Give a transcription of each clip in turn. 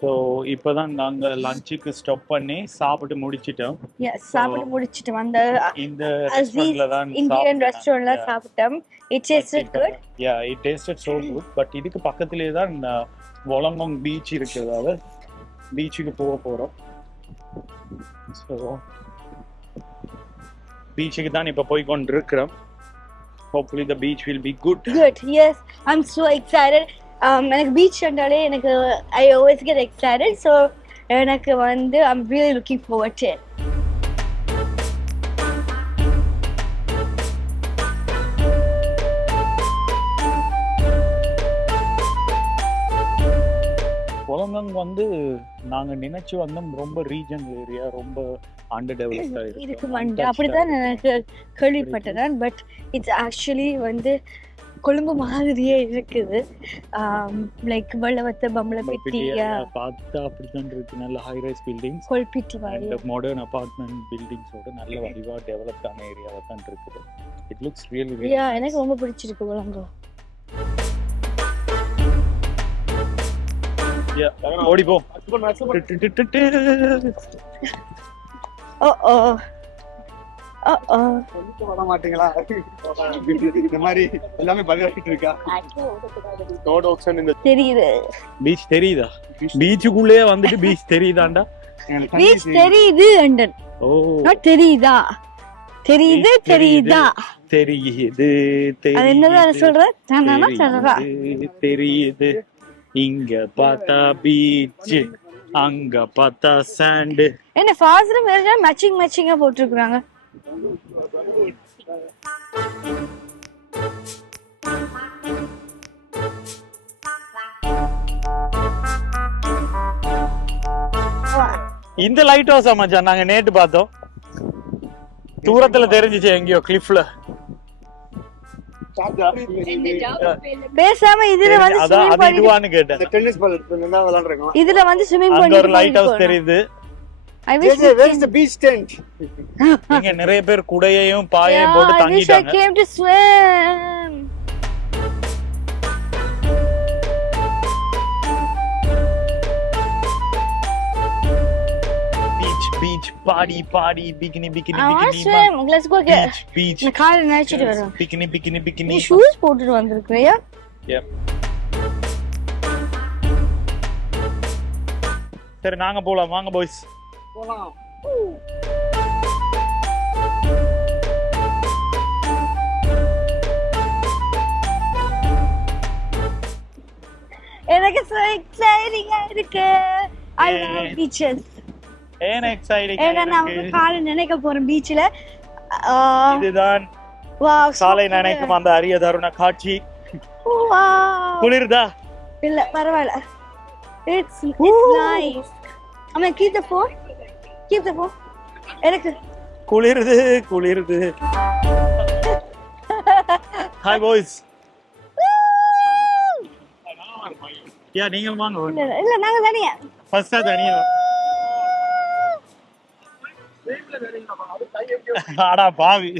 So இப்போதான் நாங்க லஞ்சுக்கு ஸ்டாப் பண்ணி சாப்பிட்டு முடிச்சிட்டோம். சாப்பிட்டு முடிச்சிட்டோம். அந்த இந்த ரெஸ்டாரண்ட்ல தான் இந்தியன் ரெஸ்டாரண்ட்ல சாப்பிட்டோம். It tasted good. Yeah, it tasted so good. But இதுக்கு பக்கத்திலே தான் Wollongong பீச் இருக்கிறதால பீச்சுக்கு போறோம். ஸோ பீச்சுக்கு தான் இப்போ போய் கொண்டிருக்கிறோம். Hopefully the beach will be good. Good. Yes, I'm so excited. எனக்கு பீச் வந்தாலே எனக்கு I always get excited. So எனக்கு வந்து I'm really looking forward to it. Wollongong வந்து நாங்க நினைச்சு வந்தோம் ரொம்ப ரீஜன் ஏரியா, ரொம்ப அண்டர் டெவலப்டா இருக்கு. அப்படிதான் எனக்கு கேள்விப்பட்டேன். பட் இட்ஸ் ஆக்சுவலி வந்து கொழும்பு மாதிரியே இருக்குது. லைக் வெள்ளவத்த பம்பளப்பிட்டி பார்த்தா அப்படிதான் இருக்கு. நல்ல ஹை ரைஸ் பில்டிங்ஸ், கொல்பிட்டி மாதிரி மாடர்ன் அபார்ட்மெண்ட் பில்டிங்ஸோட நல்ல வடிவா டெவலப்டான ஏரியாவா தான் இருக்குது. இட் லுக்ஸ் ரியலி எனக்கு ரொம்ப பிடிச்சிருக்கு Wollongong. ஓடி போ. மாட்டீங்களா இந்த மாதிரி எல்லாமே பதிலாகிட்டு இருக்கா? தெரியுது. பீச் தெரியுதா? பீச்சுக்குள்ளே வந்துட்டு பீச் தெரியுதாண்டா? பீச் தெரியுது அண்டன். ஓ தெரியுதா? தெரியுது தெரியுதா? தெரியுது அது என்னதான் சொல்ற? தெரியுது. இங்க பார்த்தா பீச், அங்க பார்த்தா சாண்ட். என்ன ஃபாஸ்ட் மேட்சிங்கா போட்டுருக்காங்க. இந்த லைட் ஹவுஸ் மச்சான் நாங்க நேத்து பார்த்தோம். தூரத்துல தெரிஞ்சிச்சு எங்கயோ கிளிஃப்ல. பேசாம இதுல வந்து இதுவான்னு கேட்டேன். டென்னிஸ் பால் தான் விளையாடுறாங்க. இதுல வந்து ஸ்விமிங் பூல் ஒரு லைட் ஹவுஸ் தெரியுது. I wish where is the beach tent? இங்க நிறைய பேர் குடையையும் பாயையும் போட்டு தங்கிட்டாங்க. I came to swim. Beach party bikini I want to swim. Let's go get beach. நான் காலை நினைச்சிட்டு வரேன். bikini நீ ஷூஸ் போட்டுட்டு வந்திருக்கியா? Yep. சரி நாங்க போலாம் வாங்க பாய்ஸ். போலாம். எனக்கு so exciting இருக்கு. I love beaches. ஏன் எக்ஸைட்டிங் ஏன்னா நான் காலை நினைக்க போறேன் பீச்ல. இதுதான் காலை நினைக்கும் அந்த அரிய தருண காட்சி. குளிர்தா? இல்ல பரவாயில்ல. It's nice. I'm gonna keep the phone. எனக்கு குளிருது. Hi boys. யா நீங்க வாங்க. இல்ல நாங்க தனியா. ஃபர்ஸ்டா தனியா. ஆடா பாவி.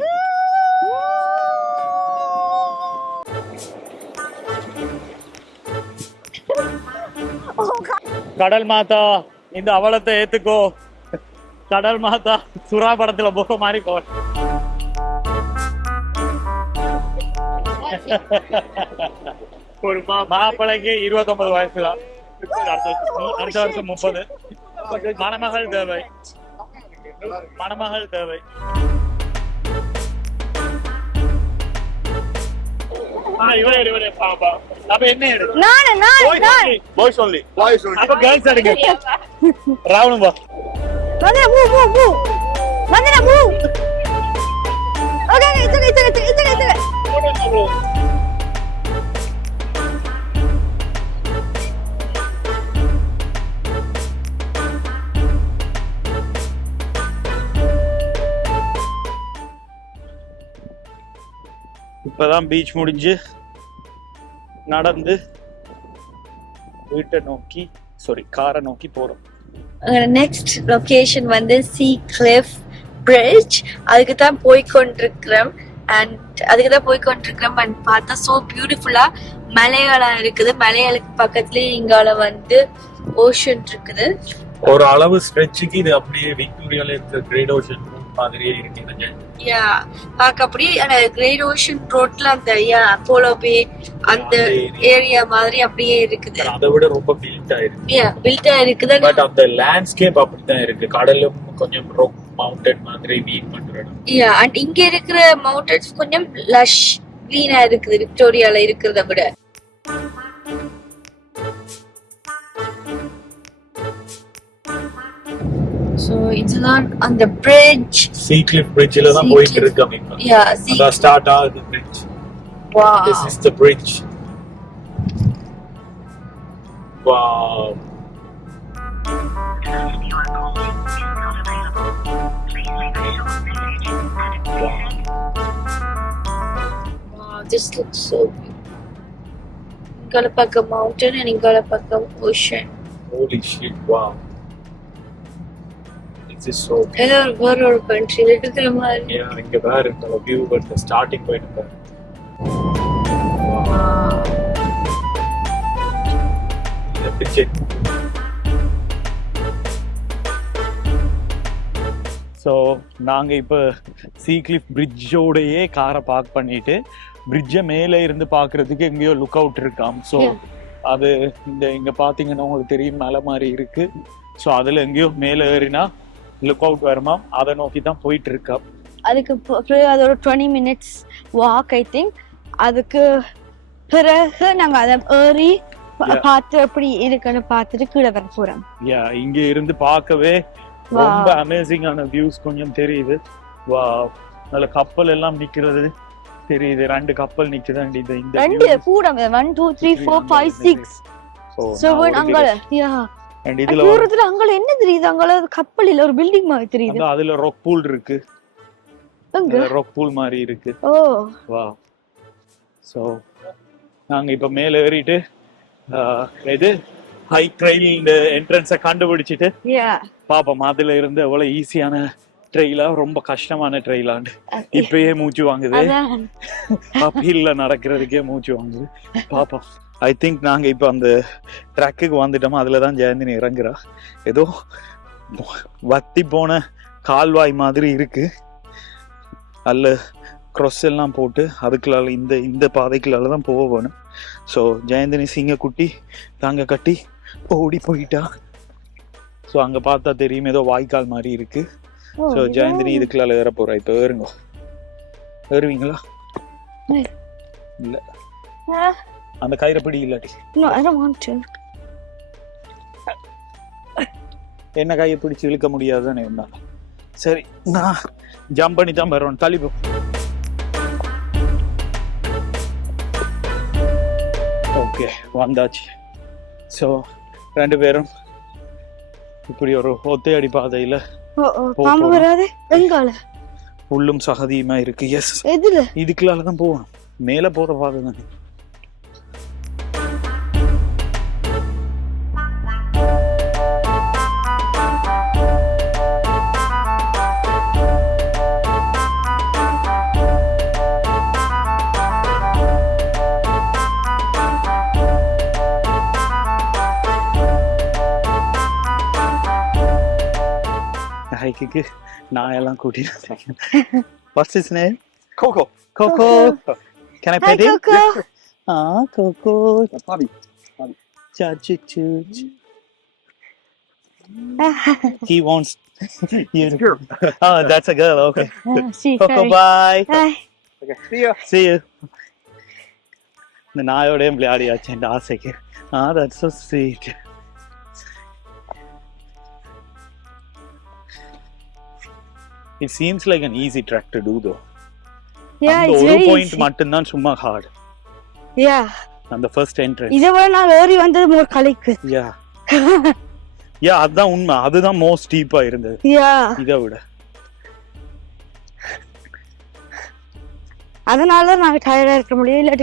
கடல் மாதா இந்த அவலத்தை ஏத்துக்கோ. கடல் மாதா சுறா படத்துல போக மாதிரி போ. ஒரு மாப்பிளைக்கு 29 வயசு தான். அடுத்த வருஷம் 30. மணமகள் தேவை. இவரே பாப்பா. அப்ப என்ன எடு? நான் பாய்ஸ் only. அப்ப கேர்ள்ஸ் எடுங்க. ராவணம் பா. வந்தனா மூவ். ஓகே இத்தனை. இப்பதான் பீச் முடிஞ்சு நடந்து காரை நோக்கி போறோம். நெக்ஸ்ட் லொகேஷன் வந்து சீ கிளிஃப் பிரிட்ஜ். அதுக்கு தான் போய்கொண்டிருக்கிறோம். அண்ட் பார்த்தா சோ பியூட்டிஃபுல்லா மலைகளா இருக்குது. மலைகளுக்கு பக்கத்துலயே இங்கால வந்து ஓஷன் இருக்குது. ஒரு அளவு ஸ்ட்ரெச்சுக்கு இது அப்படியே விக்டோரியால இருக்க கிரேட் ஓஷன் மாதிரியே இருக்கு. யா பாக்க அப்படியே அந்த கிரேட் ஓஷன் ரோட்ல அந்த போலோ பே அந்த ஏரியா மாதிரி அப்படியே இருக்குது. அதை விட ரொம்ப பில்ட் ஆயிருக்கு. யா பில்ட் ஆயிருக்குது. பட் அந்த லேண்ட்ஸ்கேப் அப்படிதான் இருக்கு. கடலும் கொஞ்சம் ராக் மவுண்டன் மாதிரி மீட் பண்ற இடம். யா அண்ட் இங்க இருக்கிற மவுண்டன்ஸ் கொஞ்சம் லஷ் க்ளீனா இருக்குது விக்டோரியால இருக்கிறத விட. So it's not on the bridge. Sea Cliff Bridge-ல தான் போயிட்டு இருக்கோம் இப்போ. Yeah, the start of the bridge. Wow. This is the bridge. Wow. Wow, this looks so beautiful. Ingala pakka mountain and ingala pakka ocean. Holy shit, wow. This is so beautiful. ஏதோ ஒரு கண்ட்ரில இருக்கிற மாதிரி. Yeah, இங்க பாரு இந்த view but starting point பாரு. இந்த பிக்சர். ஸோ நாங்கள் இப்போ சீ கிளிஃப் பிரிட்ஜோடையே காரை பார்க் பண்ணிட்டு பிரிட்ஜை மேலே இருந்து பார்க்கறதுக்கு எங்கேயோ லுக் அவுட் இருக்காம். ஸோ அது இங்கே பார்த்தீங்கன்னா உங்களுக்கு தெரியும் மலை மாதிரி இருக்கு. ஸோ அதில் எங்கேயோ மேலே ஏறினா லுக் அவுட் வருமா, அதை நோக்கி தான் போயிட்டு இருக்கா. அதுக்கு அதோட 20 minutes வாக் ஐ திங்க். அதுக்கு பிறகு நாங்க அதை ஏறி பார்த்து எப்படி இருக்குன்னு பார்த்துட்டு கீழே வர போறோம். இங்க இருந்து பார்க்கவே ரொம்ப அமேசிங்கான வியூஸ் கொஞ்சம் தெரியுது. வா, நல்ல கப்பல் எல்லாம் நிக்கிறது தெரியுது. 2 கப்பல் நிக்குதாண்டி இந்த 2 கூட 1 2 3 4 5 6 7 அங்கல. அண்ட் இதுல தூரத்துல அங்கல என்ன தெரியுது? அங்கல கப்பல் இல்ல, ஒரு பில்டிங் மாதிரி தெரியுது. அதுல ராக் பூல் இருக்கு. அங்க ராக் பூல் மாதிரி இருக்கு. ஓ வா. சோ நாங்க இப்ப மேல ஏறிட்டு இது ஹை ட்ரெயில் என்ட்ரன்ஸை கண்டுபிடிச்சிட்டு பாப்போம் அதுல இருந்து எவ்வளவு ஈஸியான ட்ரெயிலா ரொம்ப கஷ்டமான ட்ரெயிலாண்டு. இப்பயே மூச்சு வாங்குது, அப்பீல்ல நடக்கிறதுக்கே மூச்சு வாங்குது. பாப்போம். ஐ திங்க் நாங்க இப்ப அந்த ட்ராக்குக்கு வந்துட்டோமா, அதுலதான் ஜெயந்தினி இறங்குறா. ஏதோ வத்தி போன கால்வாய் மாதிரி இருக்கு. அல்ல க்ராஸ் எல்லாம் போட்டு அதுக்குள்ளால இந்த பாதைக்குள்ளால தான் போகணும். ஸோ ஜெயந்தினி சிங்க குட்டி தாங்க கட்டி ஓடி போயிட்டா. ஸோ அங்க பார்த்தா தெரியும் ஏதோ வாய்க்கால் மாதிரி இருக்கு. ஸோ ஜெயந்தினி இதுக்குள்ளால ஏற போறா. இப்போ ஏறுங்க. ஏறுவீங்களா? இல்ல அந்த கயிறை பிடி இல்லாட்டி. No, I don't want to. என்ன கையை பிடிச்சு இழுக்க முடியாதுன்னு என்ன. சரி நான் ஜம்ப் பண்ணி தான் வருவேன். தள்ளிப்போ. ஓகே வந்தாச்சு. ஸோ 2 பேரும் இப்படி ஒரு ஒத்தையடி பாதையில பாம்பு வராது எங்கால உள்ளும் சகதியுமா இருக்கு. எஸ் எதுல? இதுக்குள்ளால தான் போவோம். மேல போற பாதை தானே. ஹைக்கு நான் எல்லாம் கூட்டிட்டு. What's his name? Coco. Coco. Can I pet him? Coco. Ah, Coco. Bobby. Cha-cha-cha. He wants you. Oh, that's a girl. Okay. Coco, bye. Bye. Okay. See you. See you. இந்த நாயோடையும் விளையாடியாச்சு இந்த ஆசைக்கு. That's so sweet. It seems like an easy track to do though. Yeah, it's very easy. Point மட்டும்தான் சும்மா hard. Yeah. And the first entrance. இத விட நான் ஏறி வந்தது more கலைக்கு. Yeah. Yeah, அதான் உண்மை. அதுதான் most steep-ஆ இருந்தது. Yeah. இத விட. அதனால நான் டயர்டா இருக்க முடியல.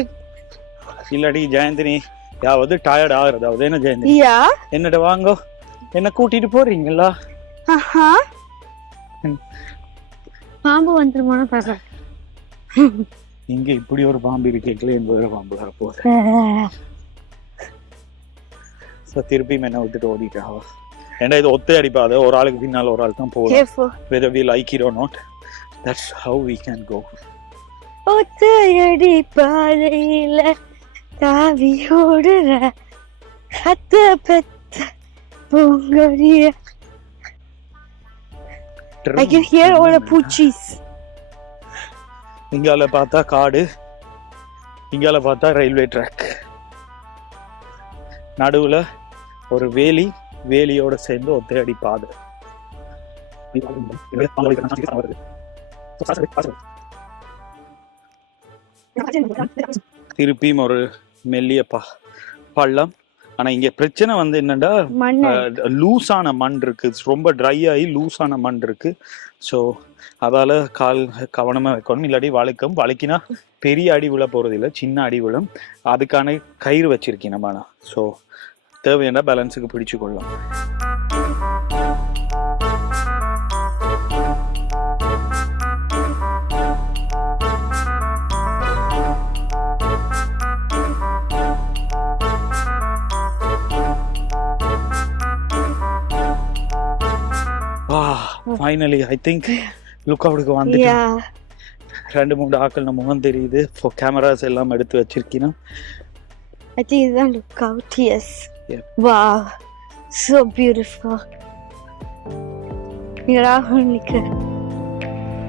இல்லாட்டி ஜெயந்தினி யாவது டயர்ட் ஆகுறது. அது என்ன ஜெயந்தினி? Yeah. என்னட வாங்கோ. என்ன கூட்டிட்டு போறீங்களா? பாம்பு வந்துருமான பாக்க. இங்க இப்படி ஒரு பாம்பு இருக்கேங்களே என்பது பாம்பு வரப்போகுது. ஸோ திருப்பியும் என்ன விட்டுட்டு ஓடிட்டா ஏன்னா இது ஒத்தே அடிப்பாது ஒரு ஆளுக்கு பின்னால் ஒரு ஆள் தான் போகும் whether we like it or not that's how we can go ஒத்தையடி பாதையில தாவி ஓடுற கத்த பெத்த பூங்கொடிய I can hear all the poochies. இங்கால பார்த்தா காடு இங்கால பார்த்தா ரயில்வே ட்ராக் நடுவுல ஒரு வேலியோட சேர்ந்து ஒத்தையடி பாதை திருப்பியும் ஒரு மெல்லிய பள்ளம் ஆனா இங்க பிரச்சனை வந்து என்னன்னா லூஸான மண் இருக்கு ரொம்ப ட்ரை ஆகி லூஸான மண் இருக்கு ஸோ அதால கால் கவனமா வைக்கணும் இல்லாட்டி வளைக்கினா பெரிய அடி விழ போறது இல்லை சின்ன அடி விழும் அதுக்கான கயிறு வச்சிருக்கேன் நம்ம ஸோ தேவையான பேலன்ஸுக்கு பிடிச்சு கொள்ளலாம் ஃபைனலி ஐ திங்க் லுக் அவுட்டுக்கு வந்துட்டோம் 2-3 ஆக்கள் நம்ம முகம் தெரியுது கேமராஸ் எல்லாம் எடுத்து வச்சிருக்கீங்கன்னா I think it's a look out, yes. Yeah. Wow, so beautiful. You're out on the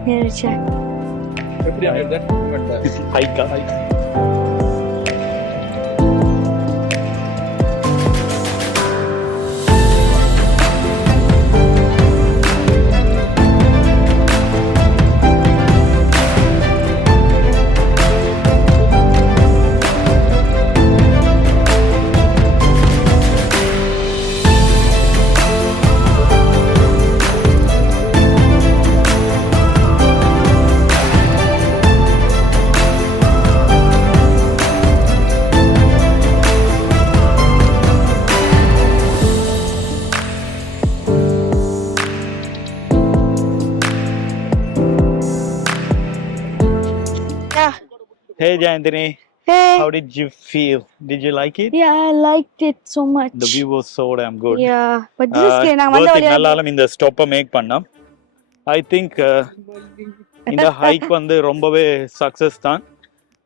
here, check. Hike. Hey Jayantini. Hey. How did you feel? Did you like it? Yeah, I liked it so much. The view was so damn good. Yeah, but this is scary. நல்லாலும் இந்த ஸ்டாப்பை make பண்ணோம். I think இந்த hike வந்து ரொம்பவே success தான்.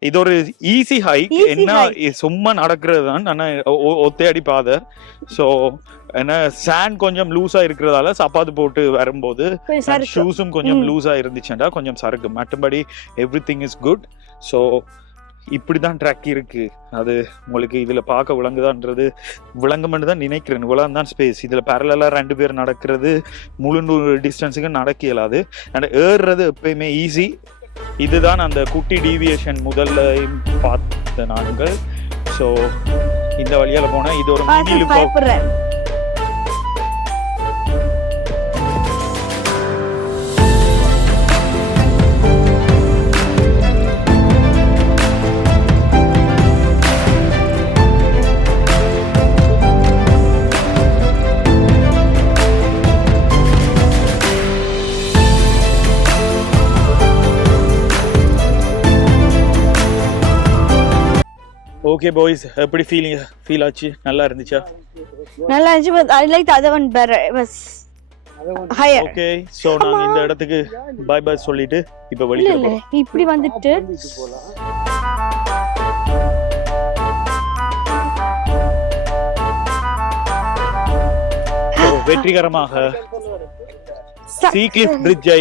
இது ஒரு easy hike என்ன சும்மா நடக்கிறது தான் ஆனா ஒத்தையடி பாதை ஸோ ஏன்னா சாண்ட் கொஞ்சம் லூஸா இருக்கிறதால சப்பாத்து போட்டு வரும்போது ஷூஸும் கொஞ்சம் லூஸா இருந்துச்சுன்னா கொஞ்சம் சறுக்கு மற்றபடி every thing is good so இப்படிதான் ட்ராக் இருக்கு அது உங்களுக்கு இதுல பார்க்க விளங்குமென்று தான் நினைக்கிறேன் இவ்வளவு தான் ஸ்பேஸ் இதுல பேரலா 2 பேர் நடக்கிறது முழு டிஸ்டன்ஸுக்கு நடக்க இயலாது அண்ட் ஏறுறது எப்பயுமே ஈஸி இதுதான் அந்த குட்டி டீவியேஷன் முதல்ல பார்த்த நாங்கள் ஸோ இந்த வழியால போனா இது ஒரு மினி லுக் Okay boys, எப்படி ஃபீல் ஆச்சு நல்லா இருந்துச்சா but I like the other one better. It was higher. Okay, so நான் இந்த இடத்துக்கு பை பை சொல்லிட்டு இப்ப வெளிய போறோம். இப்படி வந்துட்டு வெற்றிகரமாக சீ Cliff பிரிட்ஜை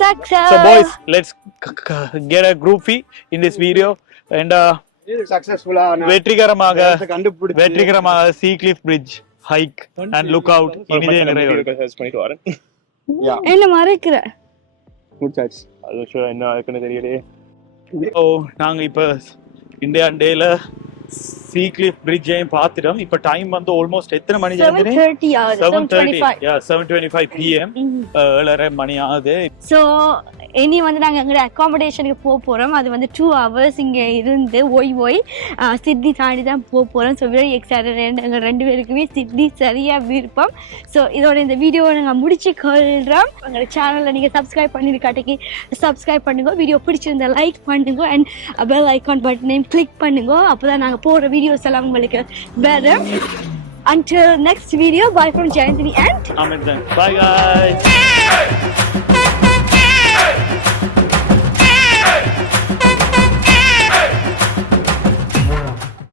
Success. So boys, let's get a groupie in this video and successful வெற்றிகரமாக sea cliff bridge hike and look out இனிதே நிறைவு என்ன மறைக்கிற முடிச்சாச்சு அது என்ன அதுக்குன்னு தெரியலையே ஓ நாங்க இப்ப இந்தியன் டேல sea cliff bridge ஐயும் பார்த்துட்டோம் இப்ப டைம் வந்து ஆல்மோஸ்ட் எத்தனை மணி ஆகுது 7:30 7:25 pm 7:25 மணி ஆகுது சோ இனி வந்து நாங்கள் எங்களோட அக்காமடேஷனுக்கு போக போகிறோம். அது வந்து 2 hours இங்கே இருந்து ஓய் சிட்னி தாண்டி தான் போக போகிறோம். So very excited. எங்கள் 2 பேருக்குமே சிட்னி சரியாக விருப்பம். ஸோ இதோட இந்த வீடியோவை நாங்கள் முடிச்சு கொள்கிறோம். எங்களோட சேனலில் நீங்கள் சப்ஸ்கிரைப் பண்ணிருக்காட்டிக்கு சப்ஸ்கிரைப் பண்ணுங்க. வீடியோ பிடிச்சிருந்தா லைக் பண்ணுங்க அண்ட் பெல் ஐகான் பட்டனையும் கிளிக் பண்ணுங்க. அப்போ தான் நாங்கள் போடுற வீடியோஸ் எல்லாம் உங்களுக்கு வரும். Until next video, bye from Jayantini and Bye guys.